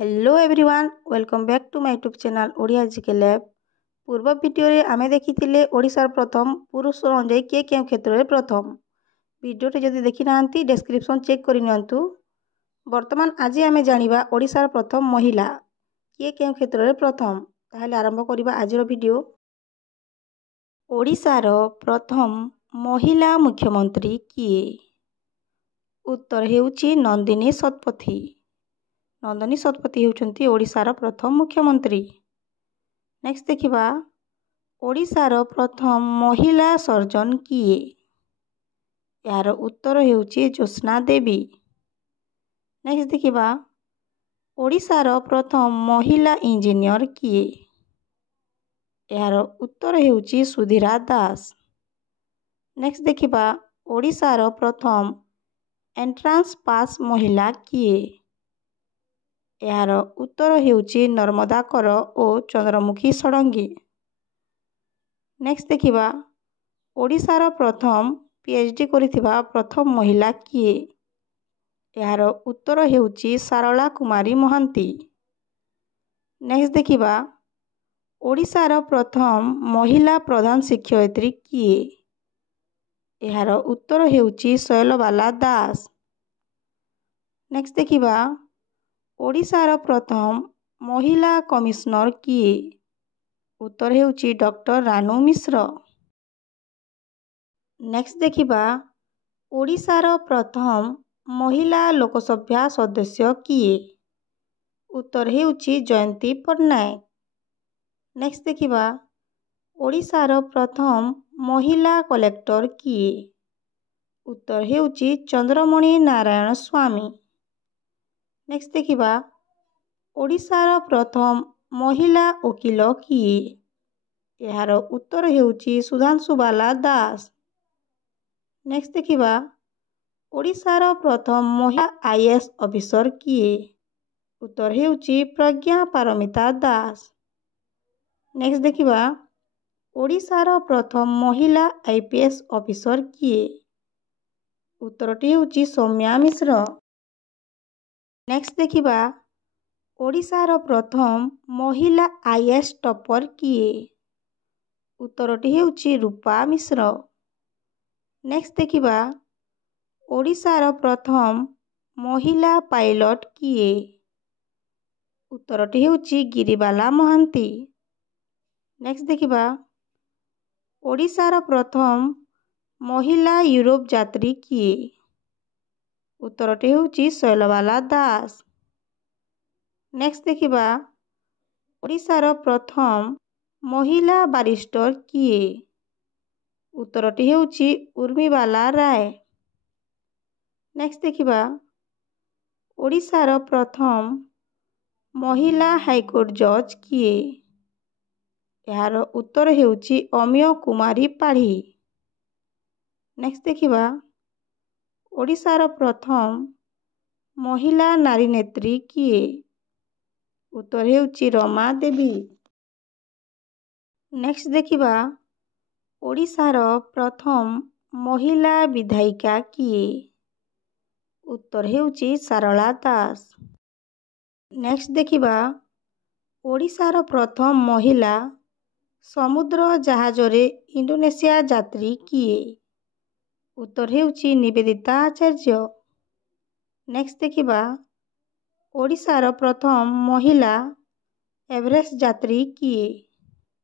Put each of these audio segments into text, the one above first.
Hello everyone welcome back to my YouTube channel Odia GK lab. पूर्व video रे आमे देखिथिले ओडिशार प्रथम पुरुष अनुଯାयी किए केउ क्षेत्र में प्रथम। वीडियो जदि देखि नांती डिस्क्रिप्शन चेक करि नियंतु। वर्तमान आज आमे जानिबा ओडिशार प्रथम महिला किए केउ क्षेत्र में प्रथम। ताहले आरंभ करिबा आजिर वीडियो। ओडिशार प्रथम महिला मुख्यमंत्री किए? उत्तर हेउची नंदिनी शतपथी। नंदिनी शतपथी होउछंती ओडिशार प्रथम मुख्यमंत्री। नेक्स्ट देखिबा ओडिशार प्रथम महिला सर्जन किए? यार उत्तर हेउची ज्योत्स्ना देवी। नेक्स्ट देखिबा ओडिशार प्रथम महिला इंजीनियर किए? यार उत्तर हेउची सुधीरा दास। नेक्स्ट देखिबा ओडिशार प्रथम एंट्रांस पास महिला किए? यार उत्तर हेउची नर्मदाकर ओ चंद्रमुखी षडंगी। नेक्स्ट देखिबा ओडिशार प्रथम पीएचडी करिथिबा प्रथम महिला किए? यार उत्तर हेउची सारला कुमारी महांती। नेक्स्ट देखिबा ओडिशार प्रथम महिला प्रधान शिक्षयित्री किए? यार उत्तर हेउची शैलबाला दास। नेक्स्ट देखिबा ओडिशार प्रथम महिला कमिश्नर किए? उत्तर हेउची डॉक्टर रानू मिश्र। नेक्स्ट देखिबा ओडिशार प्रथम महिला लोकसभा सदस्य किए? उत्तर हेउची जयंती पट्टनायक। नेक्स्ट देखिबा ओडिशार प्रथम महिला कलेक्टर किए? उत्तर हेउची चंद्रमणि नारायण स्वामी। नेक्स्ट देखिबा ओडिशार प्रथम महिला वकील किए? यार उत्तर हेउची सुधांशुबाला दास। नेक्स्ट देखिबा ओडिशार प्रथम महिला आईएएस ऑफिसर किए? उत्तर हेउची प्रज्ञा पारमिता दास। नेक्स्ट देखिबा ओडिशार प्रथम महिला आईपीएस ऑफिसर किए? उत्तरटी हेउची सौम्या मिश्र। नेक्स्ट देखिबा ओडिशार प्रथम महिला आईएएस टॉपर किए? उत्तरटी हेउची रूपा मिश्र। नेक्स्ट देखिबा ओडिशार प्रथम महिला पायलट किए? उत्तरटी हेउची गिरिबाला महांती। नेक्स्ट देखिबा ओडिशार प्रथम महिला यूरोप यात्री किए? उत्तरटी हेउची शैलबाला दास। नेक्स्ट देखिबा ओडिशार प्रथम महिला बारिस्टर किए? उत्तरटी हेउची उर्मिबाला राय। नेक्स्ट देखिबा ओडिशार प्रथम महिला हाईकोर्ट जज किए? यार उत्तर हेउची अमिय कुमारी पाढ़ी। नेक्स्ट देखिबा ओडिशार प्रथम महिला नारी नेत्री किए? उत्तर हेउची रमा देवी। नेक्स्ट देखिबा ओडिशार प्रथम महिला विधायिका किए? उत्तर हेउची सारला दास। नेक्स्ट देखिबा ओडिशार प्रथम महिला समुद्र जहाजरे इंडोनेशिया यात्री किए? उत्तर हेउची निवेदिता आचार्य। नेक्स्ट देखिबा ओडिशार प्रथम महिला एवरेस्ट यात्री किए?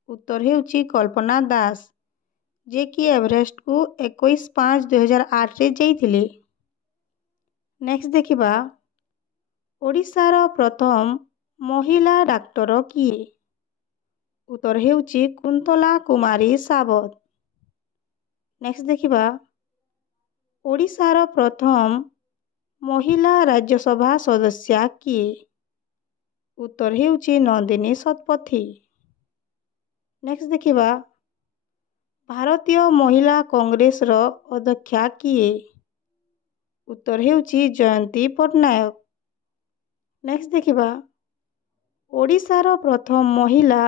उत्तर हेउची कल्पना दास जे कि एवरेस्ट को 21/5/2008 रे जाइथिले। नेक्स्ट देखिबा ओडिशार प्रथम महिला डाक्टर किए? उत्तर हेउची कुंतला कुमारी सावत। नेक्स्ट देखिबा ओडिशार प्रथम महिला राज्यसभा सदस्या किए? उत्तर हेउची नंदिनी शतपथी। नेक्स्ट देखिबा भारतीय महिला कांग्रेस रो अध्यक्षा किए? उत्तर हेउची जयंती पट्टनायक। नेक्स्ट देखिबा ओडिशार प्रथम महिला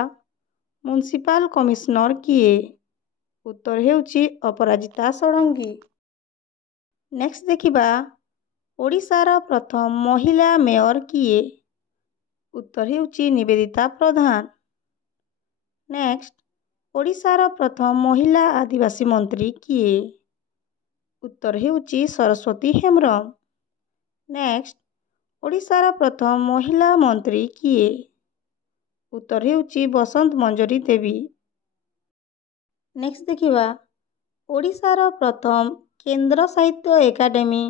म्युनिसिपल कमिश्नर किए? उत्तर हेउची अपराजिता षडंगी। नेक्स्ट देखिबा ओडिशार प्रथम महिला मेयर किए? ଉତ୍ତର ହେଉଛି ନିବେଦିତା ପ୍ରଧାନ। ନେକ୍ସଟ, ଓଡ଼ିଶାର ପ୍ରଥମ ମହିଳା ଆଦିବାସୀ ମନ୍ତ୍ରୀ କିଏ? ଉତ୍ତର ହେଉଛି ସରସ୍ୱତୀ ହେମ୍ବ୍ରମ। ନେକ୍ସଟ, ଓଡ଼ିଶାର ପ୍ରଥମ ମହିଳା ମନ୍ତ୍ରୀ କିଏ? ଉତ୍ତର ହେଉଛି ବସନ୍ତ ମଞ୍ଜରୀ ଦେବୀ। ନେକ୍ସଟ ଦେଖିବା, ଓଡ଼ିଶାର ପ୍ରଥମ କେନ୍ଦ୍ର ସାହିତ୍ୟ ଏକାଡେମୀ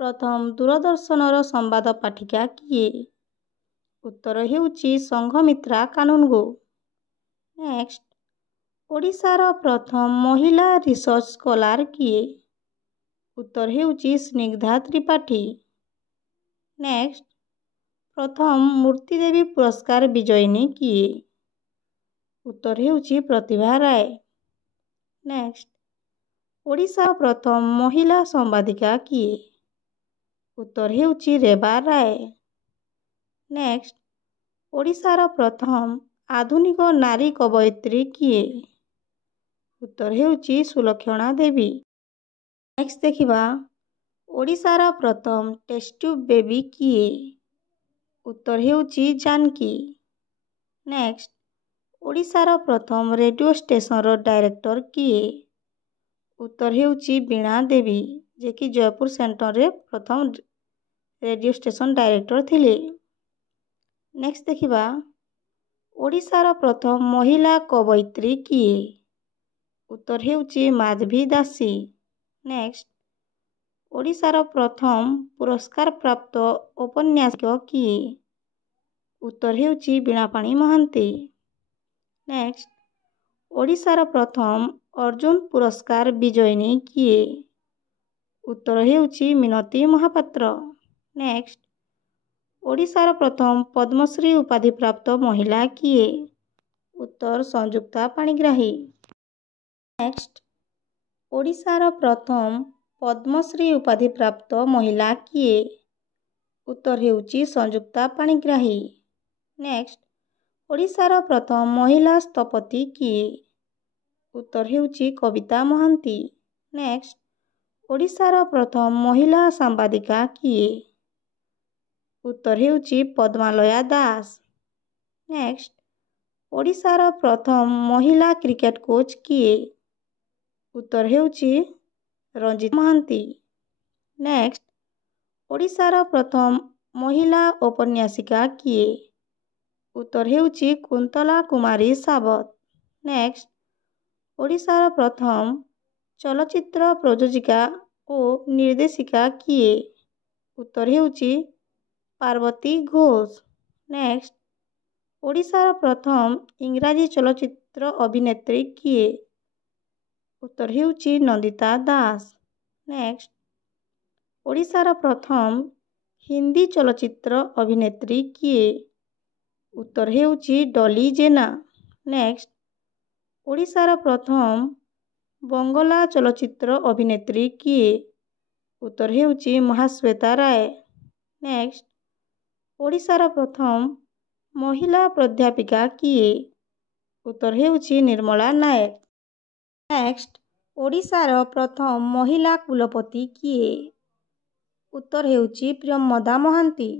ପ୍ରଥମ ଦୂରଦର୍ଶନର ସମ୍ବାଦ ପାଠିକା କିଏ? ଉତ୍ତର ହେଉଛି ସଂଘମିତ୍ରା କାନୁନଗୋ। ନେକ୍ସଟ, ଓଡ଼ିଶାର ପ୍ରଥମ ମହିଳା ରିସର୍ଚ୍ଚ ସ୍କଲାର କିଏ? ଉତ୍ତର ହେଉଛି ସ୍ନିଗ୍ଧା ତ୍ରିପାଠୀ। ନେକ୍ସଟ, ପ୍ରଥମ ମୂର୍ତ୍ତିଦେବୀ ପୁରସ୍କାର ବିଜୟିନୀ କିଏ? ଉତ୍ତର ହେଉଛି ପ୍ରତିଭା ରାୟ। ନେକ୍ସଟ, ଓଡ଼ିଶାର ପ୍ରଥମ ମହିଳା ସମ୍ବାଦିକା କିଏ? ଉତ୍ତର ହେଉଛି ରେବା ରାୟ। ନେକ୍ସଟ, ଓଡ଼ିଶାର ପ୍ରଥମ ଆଧୁନିକ ନାରୀ କବୟିତ୍ରୀ କିଏ? ଉତ୍ତର ହେଉଛି ସୁଲକ୍ଷଣା ଦେବୀ। ନେକ୍ସଟ ଦେଖିବା, ଓଡ଼ିଶାର ପ୍ରଥମ ଟେଷ୍ଟ ଟ୍ୟୁବ୍ ବେବି କିଏ? ଉତ୍ତର ହେଉଛି ଜାନକୀ। ନେକ୍ସଟ, ଓଡ଼ିଶାର ପ୍ରଥମ ରେଡ଼ିଓ ଷ୍ଟେସନର ଡାଇରେକ୍ଟର କିଏ? ଉତ୍ତର ହେଉଛି ବୀଣା ଦେବୀ, ଯିଏକି ଜୟପୁର ସେଣ୍ଟରରେ ପ୍ରଥମ ରେଡ଼ିଓ ଷ୍ଟେସନ ଡାଇରେକ୍ଟର ଥିଲେ। ନେକ୍ସଟ ଦେଖିବା, ଓଡ଼ିଶାର ପ୍ରଥମ ମହିଳା କବୟିତ୍ରୀ କିଏ? ଉତ୍ତର ହେଉଛି ମାଧବୀ ଦାସୀ। ନେକ୍ସଟ, ଓଡ଼ିଶାର ପ୍ରଥମ ପୁରସ୍କାର ପ୍ରାପ୍ତ ଔପନ୍ୟାସିକ କିଏ? ଉତ୍ତର ହେଉଛି ବୀଣାପାଣି ମହାନ୍ତି। ନେକ୍ସଟ, ଓଡ଼ିଶାର ପ୍ରଥମ ଅର୍ଜୁନ ପୁରସ୍କାର ବିଜୟିନୀ କିଏ? ଉତ୍ତର ହେଉଛି ମିନତୀ ମହାପାତ୍ର। ନେକ୍ସଟ, ଓଡ଼ିଶାର ପ୍ରଥମ ପଦ୍ମଶ୍ରୀ ଉପାଧିପ୍ରାପ୍ତ ମହିଳା କିଏ? ଉତ୍ତର ସଂଯୁକ୍ତା ପାଣିଗ୍ରାହୀ। ନେକ୍ସଟ, ଓଡ଼ିଶାର ପ୍ରଥମ ପଦ୍ମଶ୍ରୀ ଉପାଧିପ୍ରାପ୍ତ ମହିଳା କିଏ? ଉତ୍ତର ହେଉଛି ସଂଯୁକ୍ତା ପାଣିଗ୍ରାହୀ। ନେକ୍ସଟ, ଓଡ଼ିଶାର ପ୍ରଥମ ମହିଳା ସ୍ଥପତି କିଏ? ଉତ୍ତର ହେଉଛି କବିତା ମହାନ୍ତି। ନେକ୍ସଟ, ଓଡ଼ିଶାର ପ୍ରଥମ ମହିଳା ସାମ୍ବାଦିକା କିଏ? ଉତ୍ତର ହେଉଛି ପଦ୍ମାଲୟା ଦାସ। ନେକ୍ସଟ, ଓଡ଼ିଶାର ପ୍ରଥମ ମହିଳା କ୍ରିକେଟ କୋଚ୍ କିଏ? ଉତ୍ତର ହେଉଛି ରଞ୍ଜିତା ମହାନ୍ତି। ନେକ୍ସଟ, ଓଡ଼ିଶାର ପ୍ରଥମ ମହିଳା ଔପନ୍ୟାସିକା କିଏ? ଉତ୍ତର ହେଉଛି କୁନ୍ତଳା କୁମାରୀ ସାବତ। ନେକ୍ସଟ, ଓଡ଼ିଶାର ପ୍ରଥମ ଚଳଚ୍ଚିତ୍ର ପ୍ରଯୋଜିକା ଓ ନିର୍ଦ୍ଦେଶିକା କିଏ? ଉତ୍ତର ହେଉଛି ପାର୍ବତୀ ଘୋଷ। ନେକ୍ସଟ, ଓଡ଼ିଶାର ପ୍ରଥମ ଇଂରାଜୀ ଚଳଚ୍ଚିତ୍ର ଅଭିନେତ୍ରୀ କିଏ? ଉତ୍ତର ହେଉଛି ନନ୍ଦିତା ଦାସ। ନେକ୍ସଟ, ଓଡ଼ିଶାର ପ୍ରଥମ ହିନ୍ଦୀ ଚଳଚ୍ଚିତ୍ର ଅଭିନେତ୍ରୀ କିଏ? ଉତ୍ତର ହେଉଛି ଡଲି ଜେନା। ନେକ୍ସଟ, ଓଡ଼ିଶାର ପ୍ରଥମ ବଙ୍ଗଳା ଚଳଚ୍ଚିତ୍ର ଅଭିନେତ୍ରୀ କିଏ? ଉତ୍ତର ହେଉଛି ମହାଶ୍ୱେତା ରାୟ। ନେକ୍ସଟ, ଓଡ଼ିଶାର ପ୍ରଥମ ମହିଳା ପ୍ରାଧ୍ୟାପିକା କିଏ? ଉତ୍ତର ହେଉଛି ନିର୍ମଳା ନାୟକ। ନେକ୍ସଟ, ଓଡ଼ିଶାର ପ୍ରଥମ ମହିଳା କୁଳପତି କିଏ? ଉତ୍ତର ହେଉଛି ପ୍ରିୟମ୍ବଦା ମହାନ୍ତି।